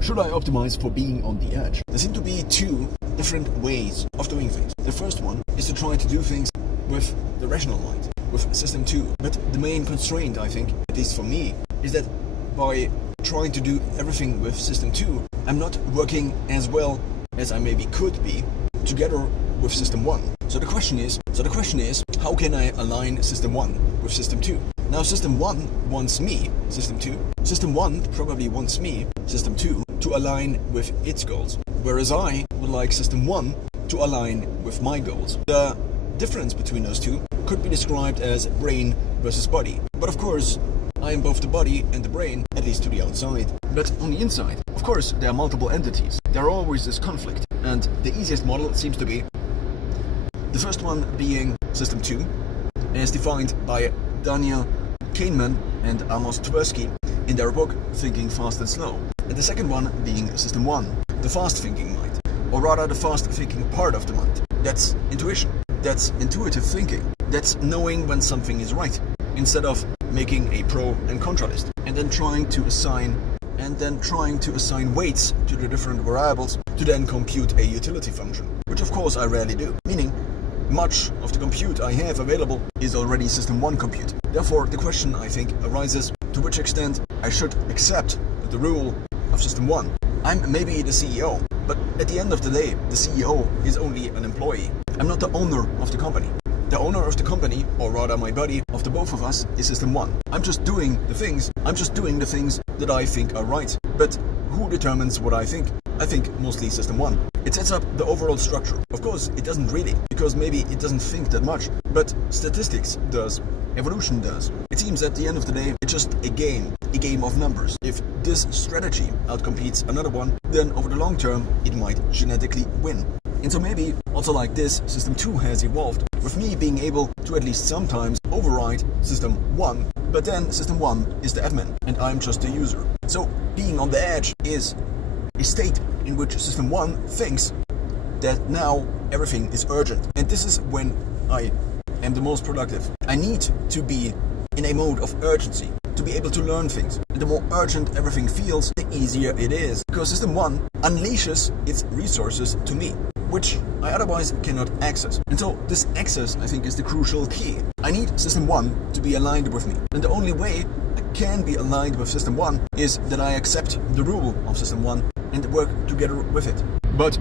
Should I optimize for being on the edge? There seem to be two different ways of doing things. The first one is to try to do things with the rational mind, with System 2. But the main constraint, I think, at least for me, is that by trying to do everything with System 2, I'm not working as well as I maybe could be together with System 1. So the question is, how can I align System 1 with System 2? Now System 1 wants me, System 2. System 1 probably wants me, System 2, to align with its goals, whereas I would like System 1 to align with my goals. The difference between those two could be described as brain versus body. But of course, I am both the body and the brain, at least to the outside. But on the inside, of course, there are multiple entities. There always is conflict. And the easiest model seems to be the first one being System 2, as defined by Daniel Kahneman and Amos Tversky in their book Thinking Fast and Slow. And the second one being System 1, the fast thinking mind, or rather the fast thinking part of the mind. That's intuition. That's intuitive thinking. That's knowing when something is right, instead of making a pro and contra list and then trying to assign weights to the different variables to then compute a utility function, which of course I rarely do, meaning much of the compute I have available is already System 1 compute. Therefore, the question, I think, arises to which extent I should accept the rule of System 1. I'm maybe the CEO, but at the end of the day, the CEO is only an employee. I'm not the owner of the company. The owner of the company, or rather my buddy of the both of us, is System 1. I'm just doing the things that I think are right. But who determines what I think? I think mostly System 1. It sets up the overall structure. Of course, it doesn't really, because maybe it doesn't think that much. But statistics does. Evolution does. It seems at the end of the day, it's just a game of numbers. If this strategy outcompetes another one, then over the long term, it might genetically win. And so maybe, also like this, System 2 has evolved, with me being able to at least sometimes override System 1, but then System 1 is the admin, and I'm just the user. So, being on the edge is a state in which System 1 thinks that now everything is urgent. And this is when I am the most productive. I need to be in a mode of urgency to be able to learn things. And the more urgent everything feels, the easier it is. Because System 1 unleashes its resources to me, which I otherwise cannot access. And so this access, I think, is the crucial key. I need System 1 to be aligned with me. And the only way I can be aligned with System 1 is that I accept the rule of System 1 and work together with it. But